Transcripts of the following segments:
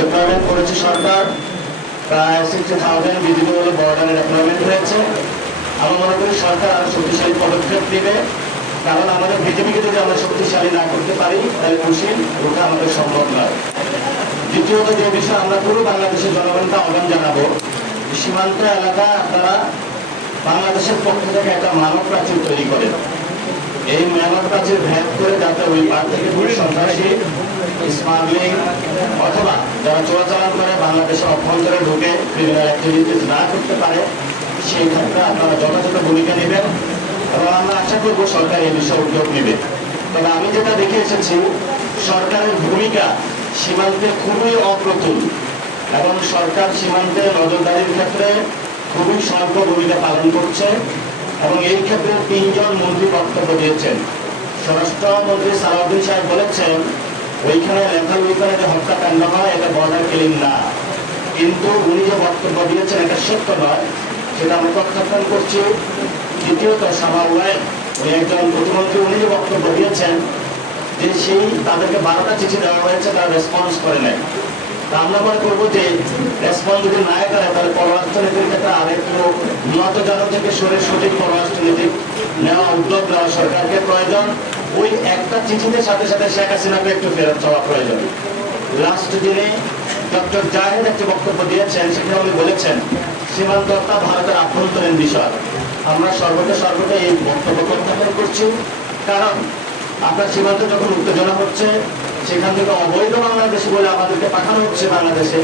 Deployment করেছে সরকার, প্রায় 60,000 BGB হলো বর্ডারে ডিপ্লয়মেন্ট হয়েছে। আমি মনে করি সরকার আরো শক্তিশালী পদক্ষেপ নেবে, কারণ আমাদের বিজেপিকে যদি আমরা শক্তিশালী না করতে পারি তাহলে মুশকিল, ওটা আমাদের সম্ভব নয়। দ্বিতীয়ত যে বিষয় আমরা পুরো বাংলাদেশের জনগণকে আহ্বান জানাবো, সীমান্ত এলাকা আপনারা বাংলাদেশের পক্ষ থেকে একটা মানব প্রাচীর তৈরি করেন। এই মানব প্রাচীর ভেদ করে যাতে ওই পার থেকে সন্ত্রাসী, স্মাগলিং অথবা যারা চোরাচালান করে বাংলাদেশের অভ্যন্তরে ঢুকে ক্রিমিনাল অ্যাক্টিভিটিস না করতে পারে, সেই ক্ষেত্রে আপনারা যথাযথ ভূমিকা নেবেন এবং আমরা আশা করবো সরকার এই বিষয়ে উদ্যোগ নেবে। তবে আমি যেটা দেখে এসেছি, সরকারের ভূমিকা সীমান্তে খুবই অপ্রতুল এবং সরকার সীমান্তে নজরদারির ক্ষেত্রে খুবই স্বল্প ভূমিকা পালন করছে এবং এই ক্ষেত্রে 3 জন মন্ত্রী বক্তব্য দিয়েছেন। স্বরাষ্ট্রমন্ত্রী সালাউদ্দিন সাহেব বলেছেন ওইখানে লেখালেখিখানে যে হত্যাকাণ্ড হয় এটা বর্ডার কিলিং না, কিন্তু উনি যে বক্তব্য দিয়েছেন এটা সত্য নয়, সেটা আমরা প্রত্যাখ্যান করছি। দ্বিতীয়ত সামাওয়ায় উনি একজন প্রতিমন্ত্রী, উনি যে বক্তব্য দিয়েছেন যে সেই তাদেরকে 12টা চিঠি দেওয়া হয়েছে, তারা রেসপন্স করে নেয়। আমরা মনে করবো যে রেসপন্স যদি না করে তাহলে পররাষ্ট্রনীতির ক্ষেত্রে আরেকটু নত থেকে সরে সঠিক পররাষ্ট্রনীতি নেওয়া, উদ্যোগ নেওয়া সরকারকে প্রয়োজন। ওই একটা চিঠিতে সাথে সাথে শেখ হাসিনাকে একটু ফেরত চাওয়া প্রয়োজন। লাস্ট দিনে ডক্টর জাহেদ একটি বক্তব্য দিয়েছেন, সেখানে উনি বলেছেন সীমান্ত হত্যা ভারতের আভ্যন্তরীণ বিষয়। আমরা সর্বদা এই বক্তব্য প্রত্যাখ্যান করছি, কারণ আপনার সীমান্তে যখন উত্তেজনা হচ্ছে, সেখান থেকে অবৈধ বাংলাদেশি বলে আমাদেরকে পাঠানো হচ্ছে বাংলাদেশে,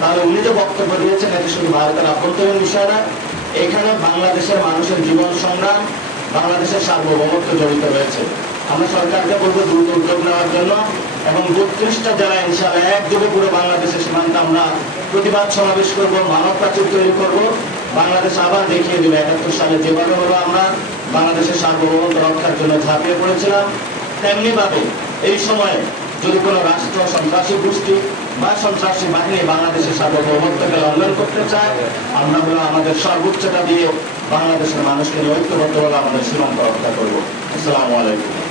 তাহলে উনি যে বক্তব্য দিয়েছেন এটি শুধু ভারতের আভ্যন্তরীণ বিষয় না, এখানে বাংলাদেশের মানুষের জীবন সংগ্রাম, বাংলাদেশের সার্বভৌমত্ব জড়িত রয়েছে। আমরা সরকারকে বলবো দ্রুত উদ্যোগ নেওয়ার জন্য এবং 32টা জেলায় ইনশাআল্লাহ একযোগে পুরো বাংলাদেশের সীমান্তে আমরা প্রতিবাদ সমাবেশ করবো, মানব প্রাচীর তৈরি করবো। বাংলাদেশ আবার দেখিয়ে দেবে 71 সালে যেভাবে হলো আমরা বাংলাদেশের সার্বভৌমত্ব রক্ষার জন্য ঝাঁপিয়ে পড়েছিলাম, তেমনি ভাবে এই সময়ে যদি কোনো রাষ্ট্র সন্ত্রাসী গোষ্ঠী বা সন্ত্রাসী বাহিনী বাংলাদেশের সার্বভৌমত্বকে লঙ্ঘন করতে চায়, আমরা হলো আমাদের সর্বোচ্চটা দিয়ে বাংলাদেশের মানুষকে ঐক্যবদ্ধভাবে আমাদের সীমান্ত রক্ষা করবো। আসসালামু আলাইকুম।